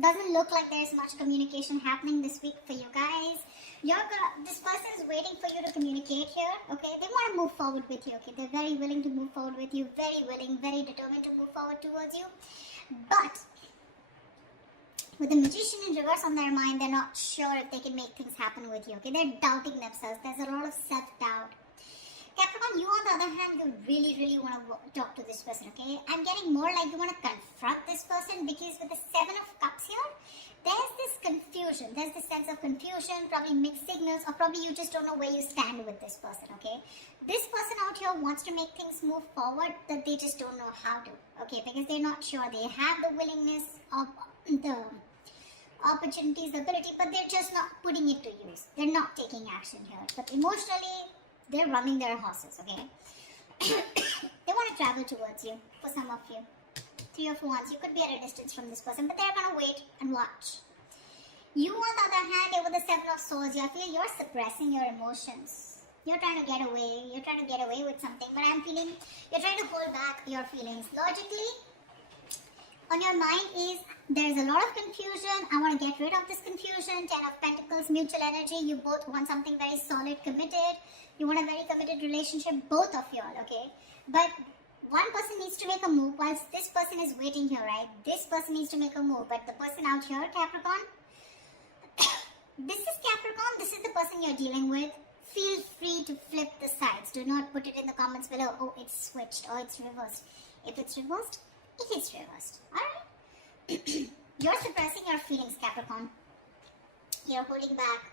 doesn't look like there's much communication happening this week for you guys. This person is waiting for you to communicate here, okay? They want to move forward with you, okay? They're very willing to move forward with you, very willing, very determined to move forward towards you. But with the Magician in reverse on their mind, they're not sure if they can make things happen with you, okay? They're doubting themselves. There's a lot of self-doubt. Capricorn, you on the other hand, you really, really want to talk to this person, okay? I'm getting more like you want to confront this person, because with the Seven of Cups here, there's this confusion. There's this sense of confusion, probably mixed signals, or probably you just don't know where you stand with this person, okay? This person out here wants to make things move forward, but they just don't know how to, okay? Because they're not sure. They have the willingness of the opportunities, the ability, but they're just not putting it to use. They're not taking action here. But emotionally, they're running their horses, okay? They want to travel towards you, for some of you. Three of Wands, you could be at a distance from this person, but they're going to wait and watch. You, on the other hand, with the Seven of Swords, I feel you're suppressing your emotions. You're trying to get away. You're trying to get away with something, but I'm feeling you're trying to hold back your feelings. Logically, on your mind is there's a lot of confusion. I want to get rid of this confusion. Ten of Pentacles, mutual energy. You both want something very solid, committed. You want a very committed relationship, both of you all, okay? But one person needs to make a move whilst this person is waiting here, right? This person needs to make a move, but the person out here, Capricorn, this is Capricorn, this is the person you're dealing with. Feel free to flip the sides. Do not put it in the comments below, oh, it's switched, or it's reversed. If it's reversed, it is reversed, alright? You're suppressing your feelings, Capricorn. You're holding back.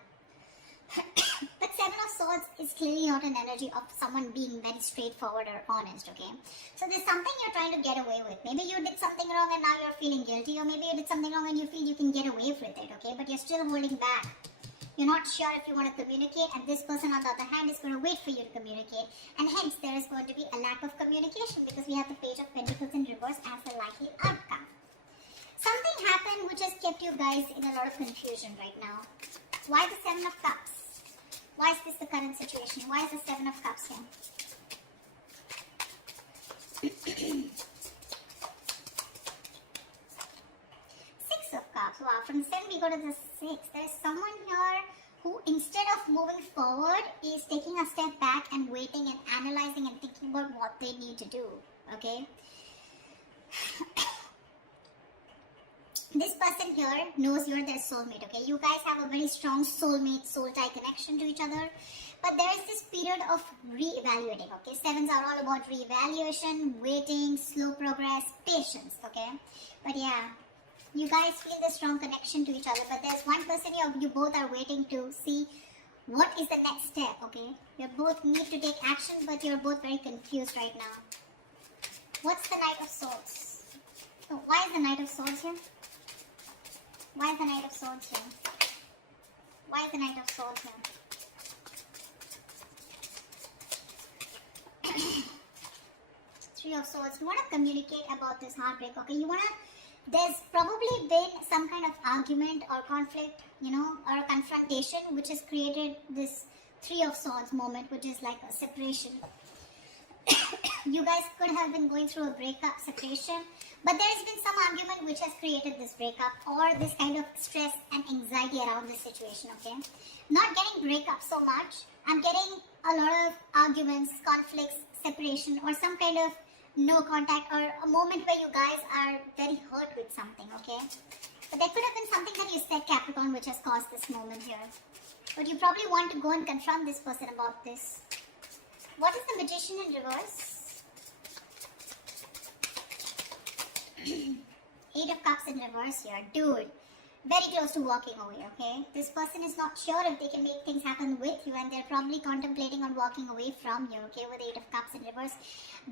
But Seven of Swords is clearly not an energy of someone being very straightforward or honest, okay? So there's something you're trying to get away with. Maybe you did something wrong and now you're feeling guilty, or maybe you did something wrong and you feel you can get away with it, okay? But you're still holding back. You're not sure if you want to communicate, and this person on the other hand is going to wait for you to communicate. And hence there is going to be a lack of communication, because we have the Page of Pentacles in reverse as a likely outcome. Something happened which has kept you guys in a lot of confusion right now. Why the Seven of Cups? Why is this the current situation? Why is the Seven of Cups here? Six of Cups. Wow, from the 7 we go to the 6. There's someone here who, instead of moving forward, is taking a step back and waiting and analyzing and thinking about what they need to do. Okay? This person here knows you're their soulmate, okay? You guys have a very strong soulmate, soul-tie connection to each other. But there is this period of re-evaluating, okay? Sevens are all about re-evaluation, waiting, slow progress, patience, okay? But yeah, you guys feel the strong connection to each other. But there's one person you both are waiting to see what is the next step, okay? You both need to take action, but you're both very confused right now. What's the Knight of Swords? Oh, why is the Knight of Swords here? Why is the Knight of Swords here? Why is the Knight of Swords here? Three of Swords. You want to communicate about this heartbreak, okay? There's probably been some kind of argument or conflict, or a confrontation which has created this Three of Swords moment, which is like a separation. You guys could have been going through a breakup, separation, but there's been some argument which has created this breakup or this kind of stress and anxiety around this situation, okay? Not getting breakup so much. I'm getting a lot of arguments, conflicts, separation, or some kind of no contact, or a moment where you guys are very hurt with something, okay? But there could have been something that you said, Capricorn, which has caused this moment here. But you probably want to go and confront this person about this. What is the Magician in reverse? Eight of Cups in reverse here. Dude, very close to walking away, okay? This person is not sure if they can make things happen with you, and they're probably contemplating on walking away from you, okay, with Eight of Cups in reverse.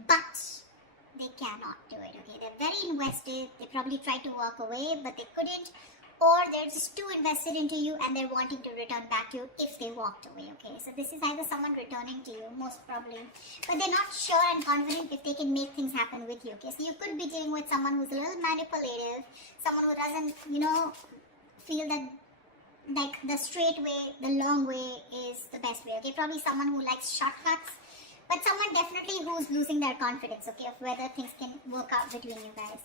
But they cannot do it, okay? They're very invested. They probably tried to walk away, but they couldn't. Or they're just too invested into you and they're wanting to return back to you if they walked away, okay? So this is either someone returning to you, most probably. But they're not sure and confident if they can make things happen with you, okay? So you could be dealing with someone who's a little manipulative, someone who doesn't, feel that like the straight way, the long way is the best way, okay? Probably someone who likes shortcuts, but someone definitely who's losing their confidence, okay, of whether things can work out between you guys.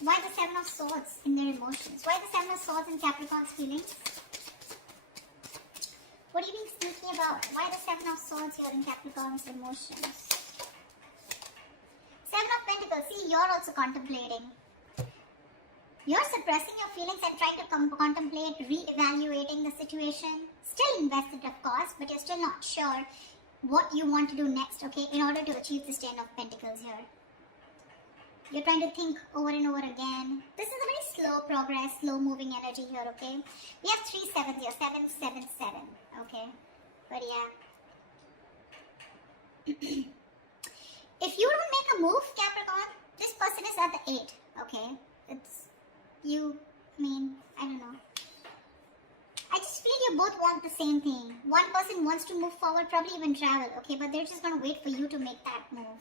Why the Seven of Swords in their emotions? Why the Seven of Swords in Capricorn's feelings? What are you being sneaky about? Why the Seven of Swords here in Capricorn's emotions? Seven of Pentacles. See, you're also contemplating. You're suppressing your feelings and trying to contemplate, re-evaluating the situation. Still invested, of course, but you're still not sure what you want to do next, okay, in order to achieve this Ten of Pentacles here. You're trying to think over and over again. This is a very slow progress, slow moving energy here, okay? We have 3 sevens here, 7, 7, 7, okay? But yeah. If you don't make a move, Capricorn, this person is at the 8, okay? It's you, I don't know. I just feel you both want the same thing. One person wants to move forward, probably even travel, okay? But they're just going to wait for you to make that move.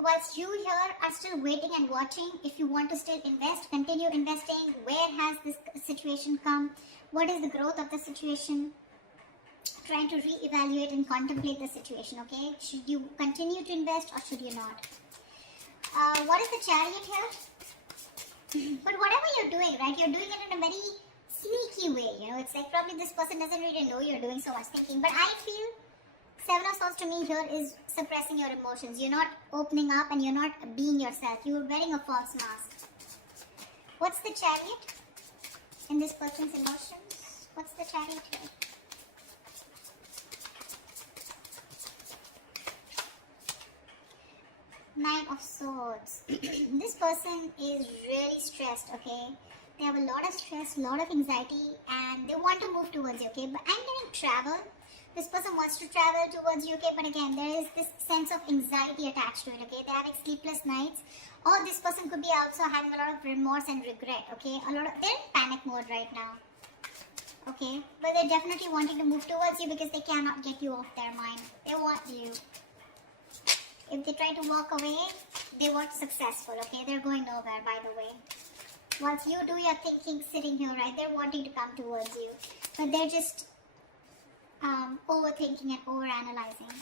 Whilst you here are still waiting and watching, if you want to still invest, continue investing. Where has this situation come? What is the growth of the situation? Trying to re-evaluate and contemplate the situation, okay? Should you continue to invest or should you not? What is the Chariot here? But whatever you're doing, right, you're doing it in a very sneaky way, you know. It's like probably this person doesn't really know you're doing so much thinking. But I feel Seven of Swords to me here is suppressing your emotions. You're not opening up and you're not being yourself. You're wearing a false mask. What's the Chariot in this person's emotions? What's the Chariot here? Nine of Swords. This person is really stressed, okay? They have a lot of stress, a lot of anxiety, and they want to move towards you, okay? But I'm getting travel. This person wants to travel towards you, okay? But again, there is this sense of anxiety attached to it, okay? They're having sleepless nights. Or this person could be also having a lot of remorse and regret, okay? They're in panic mode right now, okay? But they're definitely wanting to move towards you because they cannot get you off their mind. They want you. If they try to walk away, they weren't successful, okay? They're going nowhere, by the way. Once you do your thinking sitting here, right, they're wanting to come towards you. But they're just overthinking and overanalyzing.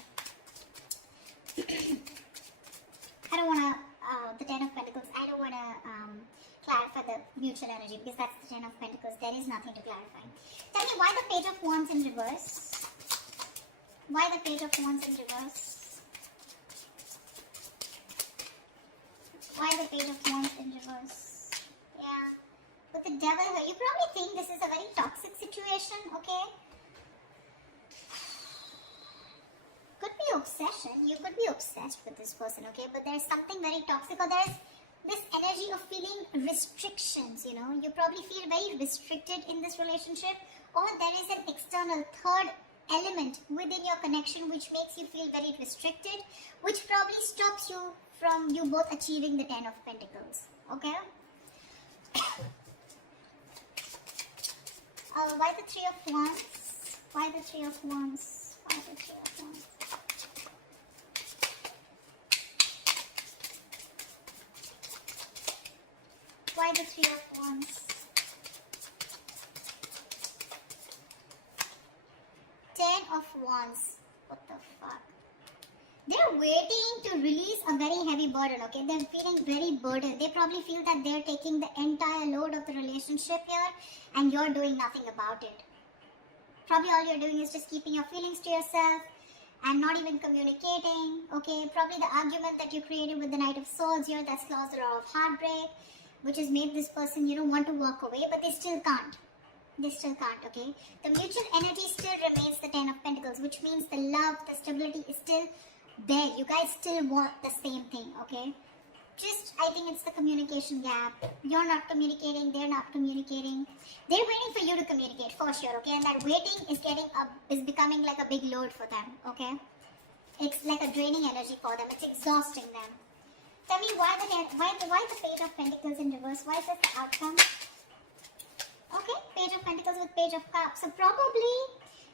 I don't want to, the Ten of Pentacles, I don't want to clarify the mutual energy because that's the Ten of Pentacles. There is nothing to clarify. Tell me why the Page of Wands in reverse? Why the Page of Wands in reverse? Why the Page of Wands in reverse? Yeah. With the Devil here, you probably think this is a very toxic situation, okay? Could be obsession. You could be obsessed with this person, okay? But there's something very toxic, or there's this energy of feeling restrictions, you know? You probably feel very restricted in this relationship, or there is an external third element within your connection which makes you feel very restricted, which probably stops you from you both achieving the Ten of Pentacles, okay? Why the Three of Wands? Why the Three of Wands? Why the Three of Wands? Why the Three of Wands? Ten of Wands. What the fuck? They're waiting to release a very heavy burden, okay? They're feeling very burdened. They probably feel that they're taking the entire load of the relationship here and you're doing nothing about it. Probably all you're doing is just keeping your feelings to yourself and not even communicating, okay? Probably the argument that you created with the Knight of Swords here, that's caused a lot of heartbreak, which has made this person, want to walk away, but they still can't. They still can't, okay? The mutual energy still remains the Ten of Pentacles, which means the love, the stability is still there. You guys still want the same thing, okay? Just, I think it's the communication gap. You're not communicating, they're not communicating. They're waiting for you to communicate, for sure, okay? And that waiting is becoming like a big load for them, okay? It's like a draining energy for them. It's exhausting them. Tell me why the Page of Pentacles in reverse? Why is that the outcome? Okay, Page of Pentacles with Page of Cups. So probably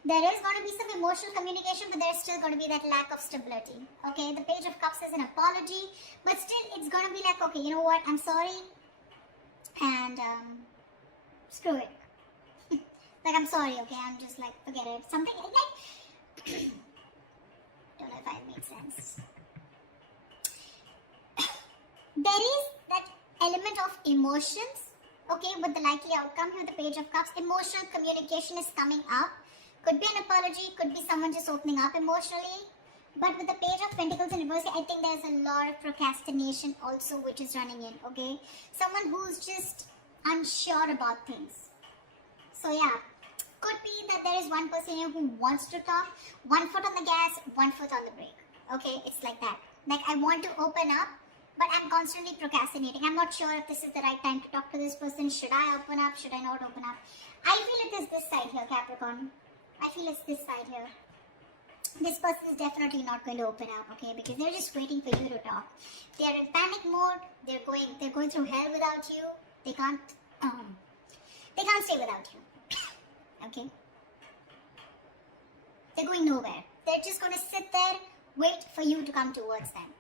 there is going to be some emotional communication, but there's still going to be that lack of stability. Okay, the Page of Cups is an apology, but still it's going to be like, okay, you know what, I'm sorry, and screw it. Like, I'm sorry, okay, I'm just like, forget it. Something like, don't know if I made sense. there is that element of emotions, okay, with the likely outcome here, the Page of Cups. Emotional communication is coming up. Could be an apology, could be someone just opening up emotionally. But with the Page of Pentacles in reverse, I think there's a lot of procrastination also which is running in, okay? Someone who's just unsure about things. So yeah, could be that there is one person here who wants to talk, one foot on the gas, one foot on the brake. Okay, it's like that. Like, I want to open up, but I'm constantly procrastinating. I'm not sure if this is the right time to talk to this person. Should I open up? Should I not open up? I feel it is this side here, Capricorn. I feel it's this side here. This person is definitely not going to open up, okay? Because they're just waiting for you to talk. They're in panic mode. They're going through hell without you. They can't stay without you. Okay? They're going nowhere. They're just going to sit there, wait for you to come towards them.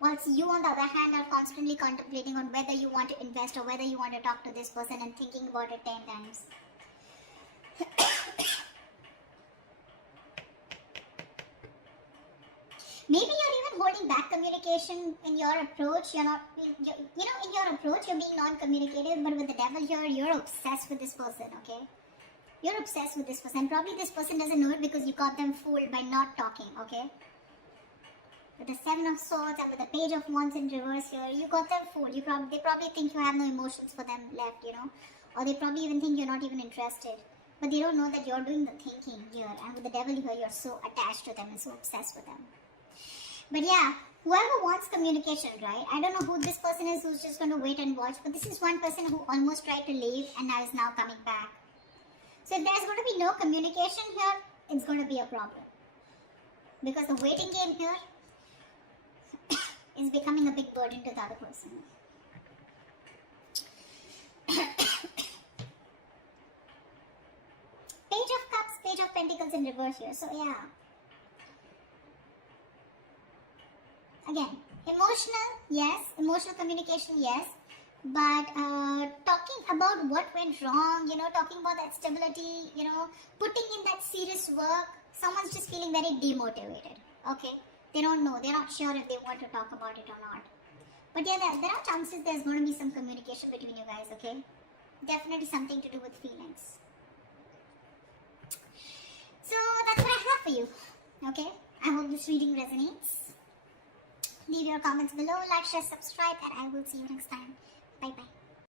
Whilst you, on the other hand, are constantly contemplating on whether you want to invest or whether you want to talk to this person and thinking about it 10 times. Maybe you're even holding back communication in your approach. You're not, in your approach, you're being non-communicative, but with the devil here, you're obsessed with this person, okay? You're obsessed with this person. Probably this person doesn't know it because you got them fooled by not talking, okay? With the Seven of Swords and with the Page of Wands in reverse here, you got them fooled. They probably think you have no emotions for them left, or they probably even think you're not even interested. But they don't know that you're doing the thinking here, and with the devil here, you're so attached to them and so obsessed with them. But yeah, whoever wants communication, right? I don't know who this person is who's just going to wait and watch, but this is one person who almost tried to leave and now is now coming back. So if there's going to be no communication here, it's going to be a problem. Because the waiting game here is becoming a big burden to the other person. Page of Cups, Page of Pentacles in reverse here. So yeah. Again, emotional, yes. Emotional communication, yes. But talking about what went wrong, talking about that stability, putting in that serious work, someone's just feeling very demotivated, okay? They don't know. They're not sure if they want to talk about it or not. But yeah, there are chances there's going to be some communication between you guys, okay? Definitely something to do with feelings. So that's what I have for you, okay? I hope this reading resonates. Leave your comments below, like, share, subscribe, and I will see you next time. Bye-bye.